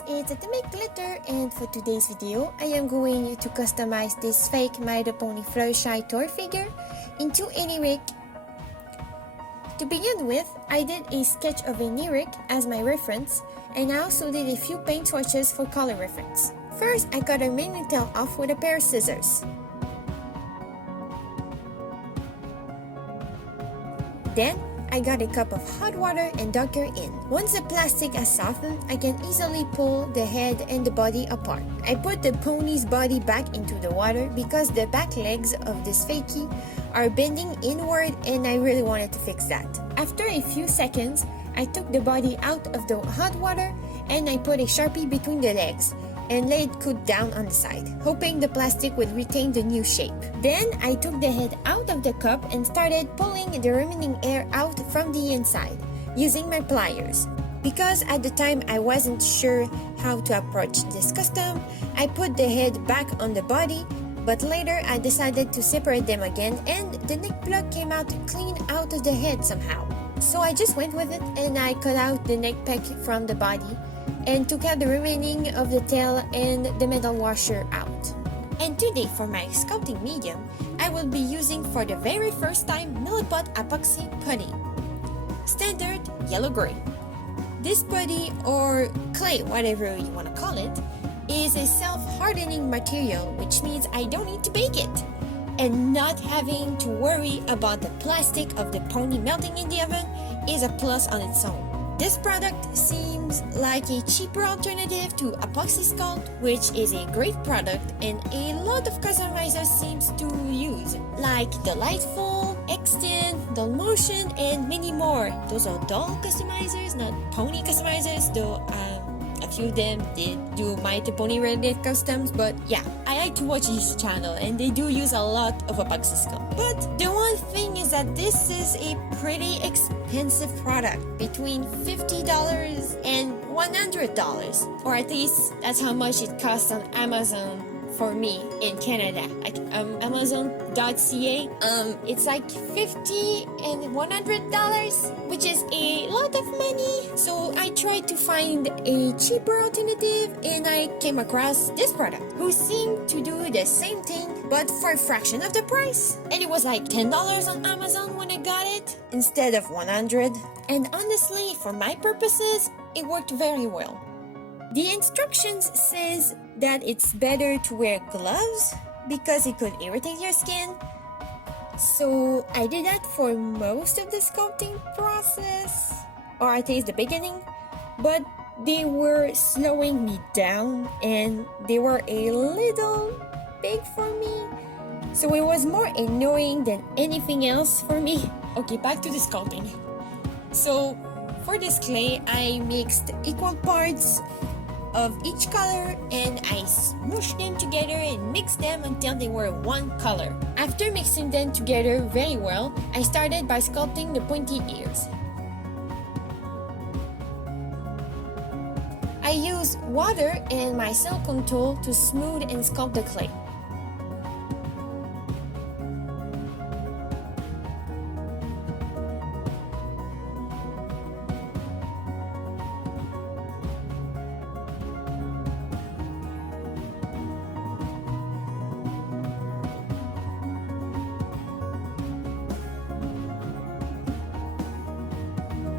guys, it's Atomic Glitter, and for today's video, I am going to customize this fake My Little Pony Fluttershy toy figure into a Nirik. To begin with, I did a sketch of a Nirik as my reference, and I also did a few paint swatches for color reference. First, I cut her remaining tail off with a pair of scissors. Then, I got a cup of hot water and dug her in. Once the plastic has softened, I can easily pull the head and the body apart. I put the pony's body back into the water because the back legs of this fakie are bending inward and I really wanted to fix that. After a few seconds, I took the body out of the hot water and I put a Sharpie between the legs and laid it cool down on the side, hoping the plastic would retain the new shape. Then I took the head out of the cup and started pulling the remaining air out from the inside, using my pliers. Because at the time I wasn't sure how to approach this custom, I put the head back on the body, but later I decided to separate them again and the neck plug came out clean out of the head somehow. So I just went with it and I cut out the neck peg from the body and took out the remaining of the tail and the metal washer out. And today for my sculpting medium, I will be using for the very first time Milliput epoxy putty. Standard yellow-gray. This putty or clay, whatever you want to call it, is a self-hardening material, which means I don't need to bake it. And not having to worry about the plastic of the pony melting in the oven is a plus on its own. This product seems like a cheaper alternative to Epoxy Sculpt, which is a great product and a lot of customizers seems to use, like Delightful, Extend, Dull Motion, and many more. Those are doll customizers, not pony customizers, though a few of them did do My Little Pony related customs, but yeah, I like to watch this channel and they do use a lot of Epoxy Sculpt. But the one thing is that this is a pretty expensive product, between $50 and $100, or at least that's how much it costs on Amazon for me in Canada. Like Amazon.ca, it's like $50 and $100, which is a lot of money. So I tried to find a cheaper alternative and I came across this product, who seemed to do the same thing but for a fraction of the price. And it was like $10 on Amazon when I got it instead of $100. And honestly, for my purposes, it worked very well. The instructions says that it's better to wear gloves because it could irritate your skin. So I did that for most of the sculpting process, or at least the beginning, but they were slowing me down and they were a little big for me. So it was more annoying than anything else for me. Okay, back to the sculpting. So for this clay, I mixed equal parts of each color and I smooshed them together and mixed them until they were one color. After mixing them together very well, I started by sculpting the pointy ears. I used water and my silicone tool to smooth and sculpt the clay.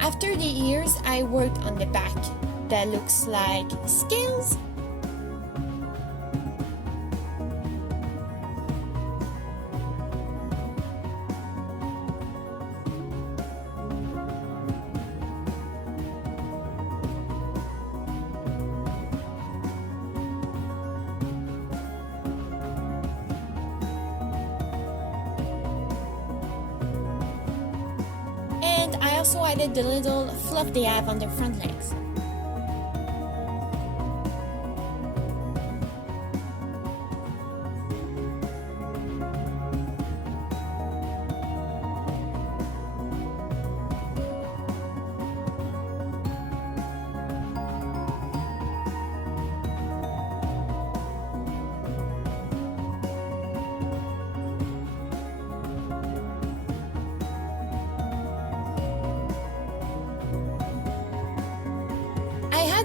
After the ears, I worked on the back. That looks like scales. And I also added the little fluff they have on their front legs.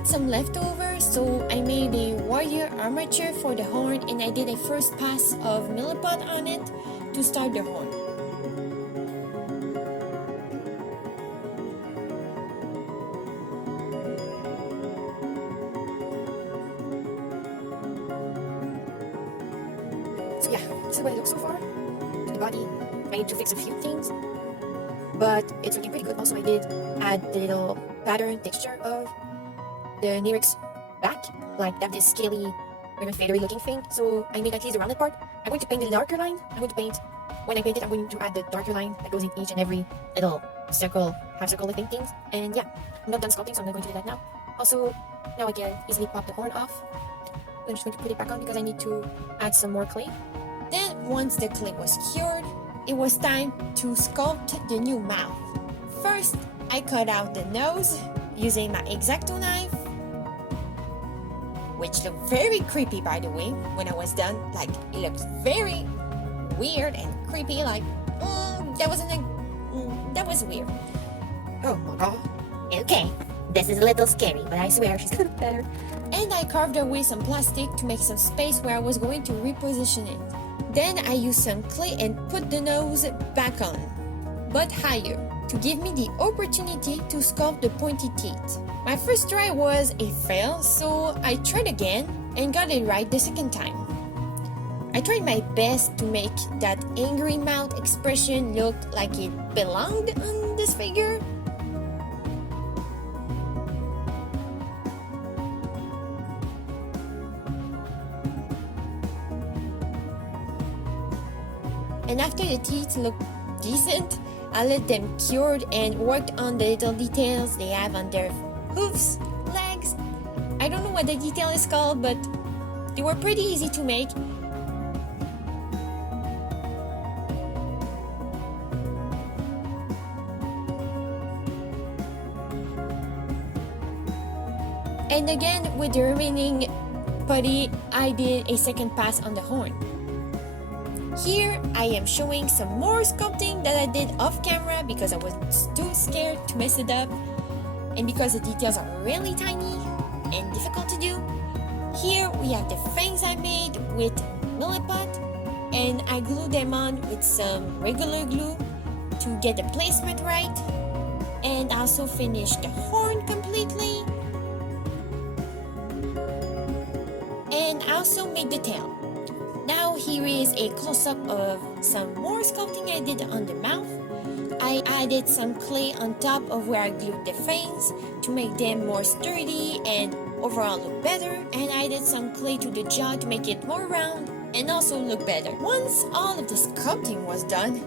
had some leftovers, so I made a warrior armature for the horn, and I did a first pass of milliput on it to start the horn. So yeah, this is what it looks so far. The body, I need to fix a few things, but it's looking pretty good. Also, I did add the little pattern texture of the Nirik's back, like that is scaly, kind of feathery looking thing. So I made at least the rounded part. I'm going to paint the darker line. When I paint it, I'm going to add the darker line that goes in each and every little circle, half circle looking things. And yeah, I'm not done sculpting, so I'm not going to do that now. Also, now I can easily pop the horn off. I'm just going to put it back on because I need to add some more clay. Then once the clay was cured, it was time to sculpt the new mouth. First, I cut out the nose using my X-Acto knife, which looked very creepy, by the way. When I was done, like, it looked very weird and creepy, like, that was weird. Oh my god. Okay, this is a little scary, but I swear she's gonna look better. And I carved away some plastic to make some space where I was going to reposition it. Then I used some clay and put the nose back on, but higher, to give me the opportunity to sculpt the pointy teeth. My first try was a fail, so I tried again and got it right the second time. I tried my best to make that angry mouth expression look like it belonged on this figure. And after the teeth looked decent, I let them cured and worked on the little details they have on their hooves, legs. I don't know what the detail is called, but they were pretty easy to make. And again, with the remaining putty, I did a second pass on the horn. Here, I am showing some more sculpting that I did off camera because I was too scared to mess it up and because the details are really tiny and difficult to do. Here, we have the fangs I made with milliput, and I glued them on with some regular glue to get the placement right, and also finished the horn completely, and also made the tail. Now here is a close-up of some more sculpting I did on the mouth. I added some clay on top of where I glued the fangs to make them more sturdy and overall look better, and I added some clay to the jaw to make it more round and also look better. Once all of the sculpting was done,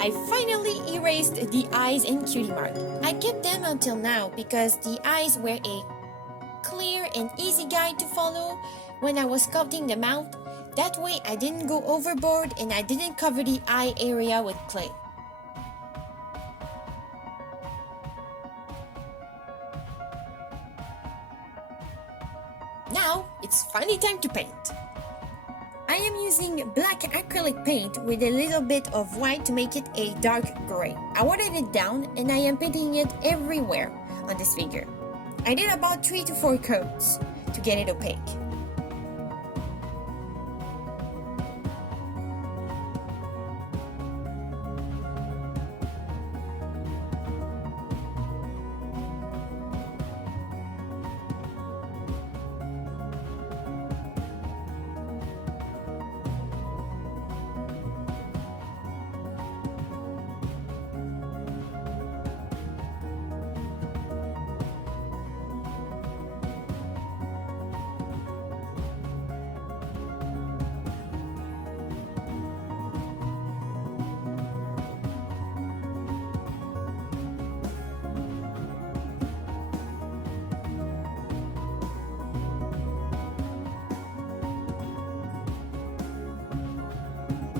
I finally erased the eyes and cutie mark. I kept them until now because the eyes were a clear and easy guide to follow when I was sculpting the mouth. That way I didn't go overboard and I didn't cover the eye area with clay. Now it's finally time to paint. I am using black acrylic paint with a little bit of white to make it a dark gray. I watered it down and I am painting it everywhere on this figure. I did about 3 to 4 coats to get it opaque.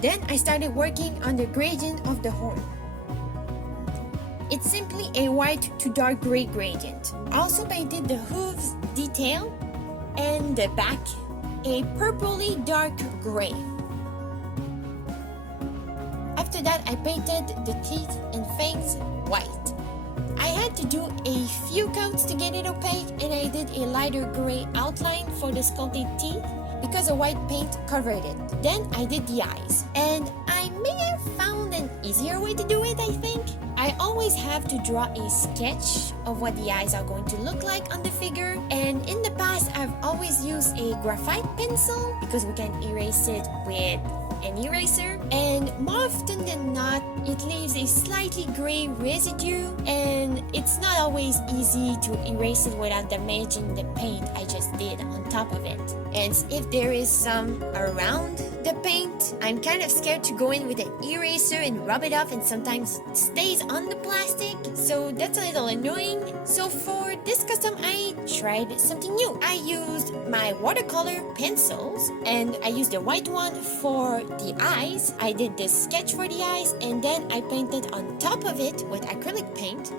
Then I started working on the gradient of the horn. It's simply a white to dark gray gradient. I also painted the hooves detail and the back a purpley dark gray. After that, I painted the teeth and fangs white. I had to do a few coats to get it opaque, and I did a lighter gray outline for the sculpted teeth because a white paint covered it. Then I did the eyes, and I may have found an easier way to do it, I think. I always have to draw a sketch of what the eyes are going to look like on the figure, and in the past I've always used a graphite pencil because we can erase it with an eraser, and more often than not it leaves a slightly gray residue, and it's not always easy to erase it without damaging the paint I just did on top of it. And if there is some around the paint, I'm kind of scared to go in with an eraser and rub it off, and sometimes it stays on the plastic, so that's a little annoying. So for this custom I tried something new. I used my watercolor pencils, and I used the white one for the eyes. I did the sketch for the eyes, and then I painted on top of it with acrylic paint,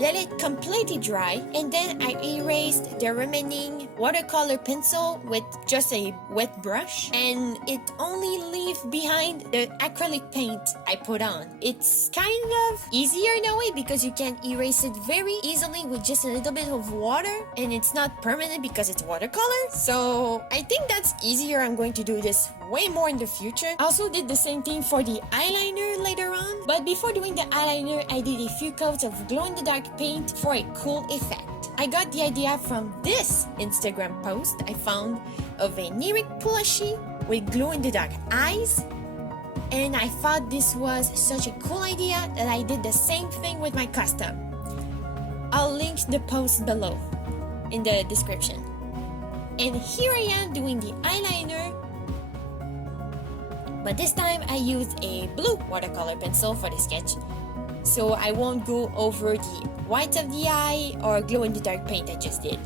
let it completely dry, and then I erased the remaining watercolor pencil with just a wet brush, and it only leaves behind the acrylic paint I put on. It's kind of easier in a way because you can erase it very easily with just a little bit of water, and it's not permanent because it's watercolor. So I think that's easier. I'm going to do this way more in the future. I also did the same thing for the eyeliner later on, but before doing the eyeliner I did a few coats of glow-in-the-dark paint for a cool effect. I got the idea from this Instagram post I found of a Nirik plushie with glow-in-the-dark eyes, and I thought this was such a cool idea that I did the same thing with my custom. I'll link the post below in the description. And here I am doing the eyeliner, but this time I used a blue watercolor pencil for the sketch, so I won't go over the white of the eye or glow-in-the-dark paint I just did.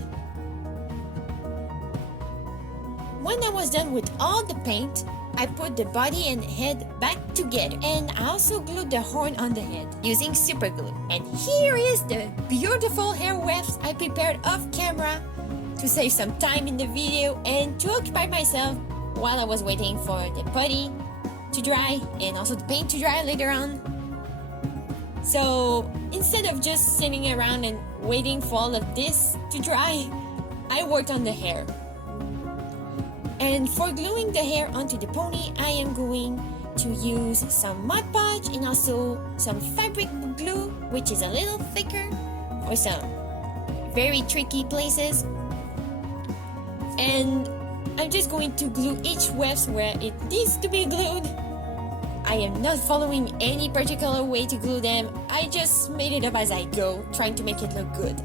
When I was done with all the paint, I put the body and head back together, and I also glued the horn on the head using super glue. And here is the beautiful hair wefts I prepared off camera to save some time in the video and to occupy myself while I was waiting for the putty to dry and also the paint to dry later on. So instead of just sitting around and waiting for all of this to dry, I worked on the hair. And for gluing the hair onto the pony, I am going to use some Mod Podge and also some fabric glue, which is a little thicker for some very tricky places. And I'm just going to glue each weft where it needs to be glued. I am not following any particular way to glue them. I just made it up as I go, trying to make it look good.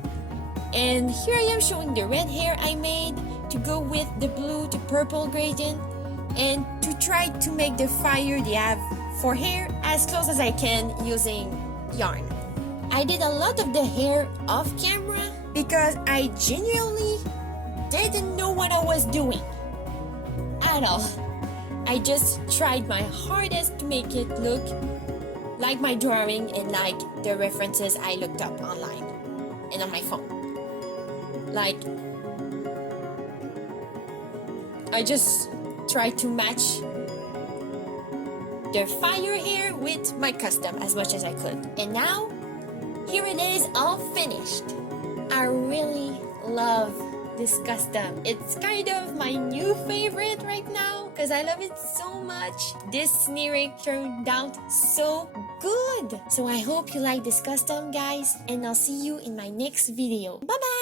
And here I am showing the red hair I made to go with the blue to purple gradient, and to try to make the fire they have for hair as close as I can using yarn. I did a lot of the hair off camera because I genuinely didn't know what I was doing at all. I just tried my hardest to make it look like my drawing and like the references I looked up online and on my phone. Like, I just tried to match the fire hair with my custom as much as I could. And now, here it is, all finished. I really love this custom. It's kind of my new favorite right now because I love it so much. This Nirik turned out so good. So I hope you like this custom, guys, and I'll see you in my next video. Bye bye.